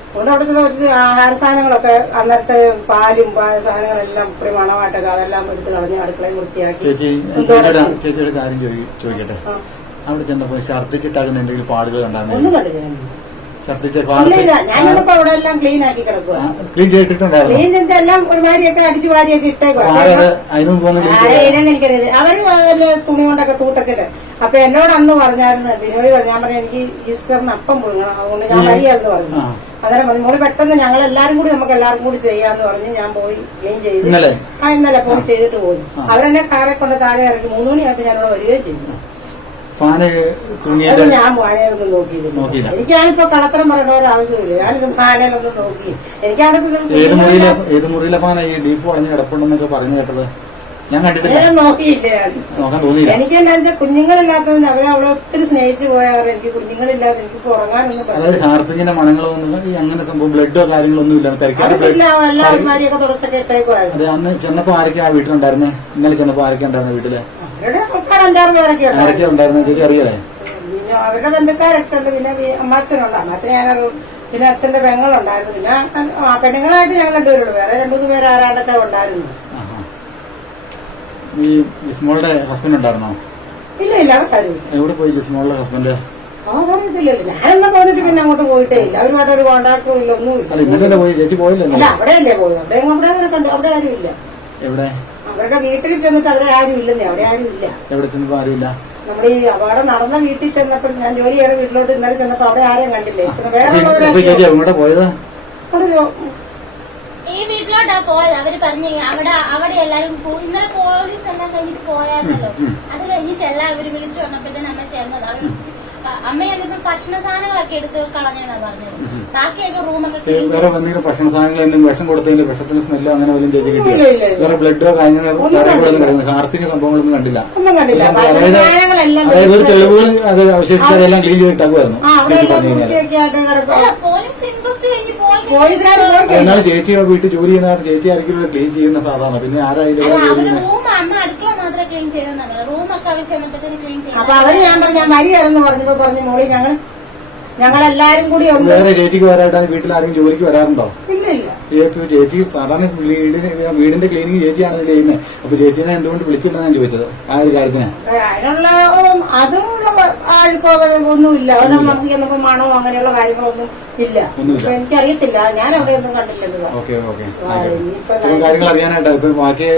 അതുകൊണ്ട് അവിടുത്തെ ഒരു ആഹാര സാധനങ്ങളൊക്കെ അന്നത്തെ പാലും സാധനങ്ങളെല്ലാം ഇപ്പൊ മണമായിട്ടൊക്കെ അതെല്ലാം എടുത്ത് കളഞ്ഞ് അടുക്കളയും വൃത്തിയാക്കി. ചേച്ചി ചേച്ചിയുടെ കാര്യം ചോദിക്കട്ടെ? അവിടെ ചെന്നപ്പോ ഛർദ്ദിച്ചിട്ടാകുന്ന എന്തെങ്കിലും പാടുകൾ ഞാൻ. ഛർദ്ദിച്ച ക്ലീൻ ആക്കി കിടക്കുക ക്ലീൻ ചെയ്തിട്ടുണ്ടായിരുന്നു എല്ലാം ഒരുമാതിരിയൊക്കെ അടിച്ചു വാരിയൊക്കെ ആരെയും അവർ തുണി കൊണ്ടൊക്കെ തൂത്തൊക്കെ ഇട്ട്. അപ്പൊ എന്നോട് അന്ന് പറഞ്ഞായിരുന്നു ബിനോയ് പറഞ്ഞു ഞാൻ പറഞ്ഞു എനിക്ക് ഈസ്റ്ററിന് അപ്പം പുഴുങ്ങണം അതുകൊണ്ട് ഞാൻ വയ്യാന്ന് പറഞ്ഞു. അന്നേരം പറഞ്ഞു മോൾ പെട്ടെന്ന് ഞങ്ങൾ എല്ലാരും കൂടി നമുക്ക് എല്ലാവർക്കും കൂടി ചെയ്യാന്ന് പറഞ്ഞ് ഞാൻ പോയി ക്ലീൻ ചെയ്തു ആ ഇന്നലെ പോയി ചെയ്തിട്ട് പോയി. അവരെന്നെ കാറെ കൊണ്ട് താഴെ ഇറക്കി മൂന്ന് മണിയായപ്പോ ഞാനിവിടെ വരികയും ചെയ്തു. ഫാന് അത് ഞാൻ മാനയിലൊന്നും നോക്കിയില്ല. എനിക്കാണിപ്പോ കളത്തരം പറയേണ്ട ഒരു ആവശ്യമില്ല. ഞാനിത് നോക്കി. എനിക്കവിടെ ഏത് മുറിയിലെ ഫാന ഈ ലീഫ് വളഞ്ഞ് കിടപ്പുണ്ടെന്നൊക്കെ പറഞ്ഞു കേട്ടത്? ഞാൻ കണ്ടിട്ടില്ല. നോക്കാൻ തോന്നിയില്ല. വെച്ചാൽ കുഞ്ഞുങ്ങളില്ലാത്തതുകൊണ്ട് അവരെ അവളെ ഒത്തിരി സ്നേഹിച്ചു പോയാൽ എനിക്ക് കുഞ്ഞുങ്ങളില്ലാതെ എനിക്ക് ഉറങ്ങാനൊന്നും അതായത് ഹാർപ്പിങ്ങിന്റെ മണങ്ങളൊന്നും ഈ അങ്ങനെ സംഭവം ബ്ലഡോ കാര്യങ്ങളൊന്നും ഇല്ല. അതെ അന്ന് ചെന്നപ്പോ ആരൊക്കെ ആ വീട്ടിലുണ്ടായിരുന്നേ? ഇന്നലെ ചെന്നപ്പോ ആരൊക്കെ ഉണ്ടായിരുന്നു വീട്ടിൽ? അഞ്ചാറ് പേരൊക്കെ ഉണ്ട് ആരൊക്കെ ഉണ്ടായിരുന്ന? ചേച്ചി അറിയലേ? പിന്നെ അവരുടെ ബന്ധുക്കാരൊക്കെ ഉണ്ട് പിന്നെ വി- അമ്മാച്ചനുണ്ട്. അമ്മാച്ചനെ ഞാനറിയും പിന്നെ അച്ഛന്റെ പെങ്ങളുണ്ടായിരുന്നു. പിന്നെ ആ പെണ്ണുങ്ങളായിട്ട് ഞങ്ങൾ രണ്ടുപേരുള്ളൂ. വേറെ രണ്ടുമൂന്ന് പേര് ആരാണ്ടൊക്കെ ഉണ്ടായിരുന്നു. ആഹാ. ഈ ലിസ്മോളുടെ ഹസ്ബൻഡ് ഉണ്ടായിരുന്നോ? ഇല്ല ഇല്ല എവിടെ പോയി ലിസ്മോളുടെ ഹസ്ബൻഡ് പറഞ്ഞിട്ടില്ലല്ലോ ഞാനെന്നാ പോന്നിട്ട് പിന്നെ അങ്ങോട്ട് പോയിട്ടേ ഇല്ല. അവരുമായിട്ട് ഒരു കോണ്ടാക്ടും ഇല്ല അല്ല ഒന്നുമില്ല ഇന്നലെ പോയി. ചേച്ചി പോയില്ലേ അല്ല ഇന്നലെ? അവിടെയല്ലേ പോയത്? അവിടെ അവിടെ അവരെ കണ്ടു അവിടെ ആരും ഇല്ല. എവിടെ? അവരുടെ വീട്ടിൽ ചെന്നിട്ട് അവരെ ആരും ഇല്ലെന്നേ അവിടെ ആരും ഇല്ല. എവിടെ ചെന്നപ്പോ ആരുമില്ല നമ്മുടെ ഈ അപകടം നടന്ന വീട്ടിൽ ചെന്നപ്പോൾ ഞാൻ ജോലി ചെയ്യണ വീട്ടിലോട്ട് ഇന്നലെ ചെന്നപ്പോ അവിടെ ആരെയും കണ്ടില്ലേ? പിന്നെ വേറെ പോയത്? ഈ വീട്ടിലോട്ടാ പോയത്. അവർ പറഞ്ഞു അവിടെ അവിടെ എല്ലാരും പോ- ഇന്നലെ പോലീസ് എല്ലാം കഴിഞ്ഞിട്ട് പോയായിരുന്നല്ലോ. അത് കഴിഞ്ഞ് ചെല്ലാൻ അവർ വിളിച്ചു വന്നപ്പോഴത്തേനും അമ്മ ചേർന്നത്. അവർ അമ്മ ചെന്നപ്പോ ഭക്ഷണ സാധനങ്ങളൊക്കെ എടുത്ത് കളഞ്ഞെന്നാ പറഞ്ഞത്. ബാക്കിയൊക്കെ റൂമൊക്കെ ക്ലീൻ വേറെ വന്നിട്ട് ഭക്ഷണ സാധനങ്ങൾ എന്തെങ്കിലും വിഷം കൊടുത്തതിന്റെ വിഷത്തിന്റെ സ്മെല്ലോ അങ്ങനെ വല്ലതും ചേച്ചി കിട്ടിയോ? ഇല്ല. വേറെ ബ്ലഡോ കിടക്കുന്നത് ഹാർപ്പിന്റെ സംഭവങ്ങളൊന്നും കണ്ടില്ല. അതായത് സാധനങ്ങളെല്ലാം അതായത് ഒരു തെളിവുകൾ അത് അവശേഷിച്ച് അതെല്ലാം ക്ലീൻ ചെയ്തിട്ടാക്കുമായിരുന്നു എന്നാൽ ചേച്ചി വീട്ടിൽ ജോലി ചെയ്യുന്ന ചേച്ചി ആയിരിക്കും ക്ലീൻ ചെയ്യുന്ന സാധാരണ. പിന്നെ ആരാ ഇതിൽ അല്ല ജോലി അവർ ചെയ്യുന്നത് റൂം അമ്മ അടുക്കള മാത്രമേ ക്ലീൻ റൂമൊക്കെ അവർ അപ്പൊ അവർ ഞാൻ പറഞ്ഞു ഞാൻ വരികയെന്ന് പറഞ്ഞപ്പോ പറഞ്ഞു മോളി ഞങ്ങൾ ഞങ്ങളെല്ലാരും കൂടി ഉണ്ട്. വേറെ ചേച്ചിക്ക് വരാട്ടാ വീട്ടിൽ ആരെങ്കിലും ജോലിക്ക് വരാറുണ്ടോ? ഇല്ല ഇല്ല. ചേച്ചി ചേച്ചി സാധാരണ വീടിന് വീടിന്റെ ക്ലീനിങ് ചേച്ചിയാണ് ചെയ്യുന്നത്. അപ്പൊ ചേച്ചിനെ എന്തുകൊണ്ട് വിളിച്ചില്ല ഞാൻ ചോദിച്ചത് ആ ഒരു കാര്യത്തിന്? അതിനുള്ള അതിനുള്ള ആൾക്കോ ഒന്നുമില്ല. അവിടെ നമുക്ക് ചെന്നപ്പോ മണോ അങ്ങനെയുള്ള കാര്യങ്ങളൊന്നും ഇല്ല. എനിക്കറിയത്തില്ല. ഞാൻ അവിടെ ഒന്നും കണ്ടില്ലല്ലോ. Okay okay. കാര്യങ്ങൾ അറിയാനായിട്ടാ ഇപ്പൊ ബാക്കി